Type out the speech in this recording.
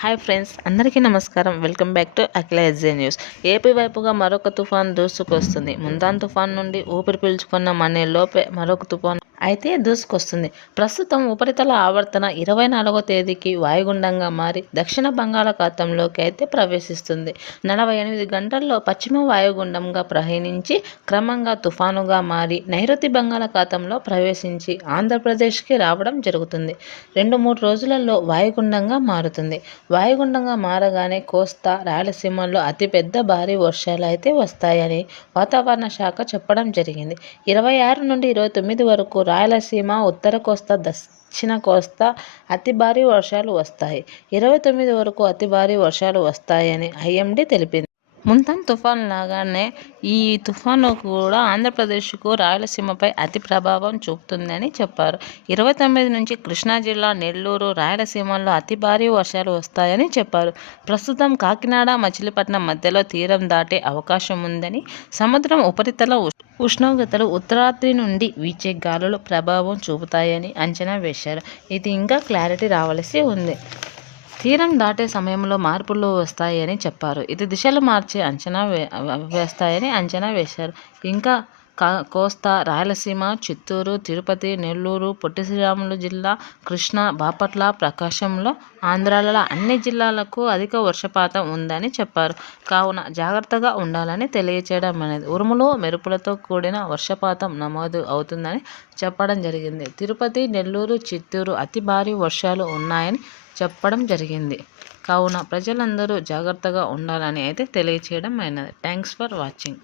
Hi friends, అందరికీ నమస్కారం. Welcome back to Akhila SJ news. AP వైపుగా మరొక తుఫాన్ దూసుకొస్తుంది. ముందాన్ తుఫాన్ నుండి ఊపిరి పీల్చుకున్న లోపే మరొక తుఫాన్ అయితే దూసుకొస్తుంది. ప్రస్తుతం ఉపరితల ఆవర్తన 24వ తేదీకి వాయుగుండంగా మారి దక్షిణ బంగాళాఖాతంలోకి అయితే ప్రవేశిస్తుంది. 48 గంటల్లో పశ్చిమ వాయుగుండంగా ప్రయాణించి క్రమంగా తుఫానుగా మారి నైరుతి బంగాళాఖాతంలో ప్రవేశించి ఆంధ్రప్రదేశ్కి రావడం జరుగుతుంది. 2-3 రోజులలో వాయుగుండంగా మారుతుంది. వాయుగుండంగా మారగానే కోస్తా, రాయలసీమల్లో అతిపెద్ద భారీ వర్షాలు అయితే వస్తాయని వాతావరణ శాఖ చెప్పడం జరిగింది. 26 నుండి 29 వరకు రాయలసీమ, ఉత్తర కోస్తా, దక్షిణ కోస్తా అతి భారీ వర్షాలు వస్తాయి. 29 వరకు అతి భారీ వర్షాలు వస్తాయని ఐఎండీ తెలిపింది. ముంతాన్ తుఫాన్ లాగానే ఈ తుఫాను కూడా ఆంధ్రప్రదేశ్కు, రాయలసీమపై అతి ప్రభావం చూపుతుందని చెప్పారు. 29 నుంచి కృష్ణా జిల్లా, నెల్లూరు, రాయలసీమల్లో అతి భారీ వర్షాలు వస్తాయని చెప్పారు. ప్రస్తుతం కాకినాడ, మచిలీపట్నం మధ్యలో తీరం దాటే అవకాశం ఉందని, సముద్రం ఉపరితల ఉష్ణోగ్రతలు ఉత్తరాది నుండి వీచే గాలులు ప్రభావం చూపుతాయని అంచనా వేశారు. ఇది ఇంకా క్లారిటీ రావలసి ఉంది. తీరం దాటే సమయంలో మార్పులు వస్తాయని చెప్పారు. ఇది దిశలు మార్చి వేస్తాయని అంచనా వేశారు. ఇంకా కోస్తా, రాయలసీమ, చిత్తూరు, తిరుపతి, నెల్లూరు, పొట్టి శ్రీరాములు జిల్లా, కృష్ణా, బాపట్ల, ప్రకాశంలో ఆంధ్రాల అన్ని జిల్లాలకు అధిక వర్షపాతం ఉందని చెప్పారు. కావున జాగ్రత్తగా ఉండాలని తెలియచేయడం అనేది. ఉరుములు, మెరుపులతో కూడిన వర్షపాతం నమోదు అవుతుందని చెప్పడం జరిగింది. తిరుపతి, నెల్లూరు, చిత్తూరు అతి భారీ వర్షాలు ఉన్నాయని చెప్పడం జరిగింది. కావున ప్రజలందరూ జాగ్రత్తగా ఉండాలని అయితే తెలియచేయడం అయినది. Thanks for watching.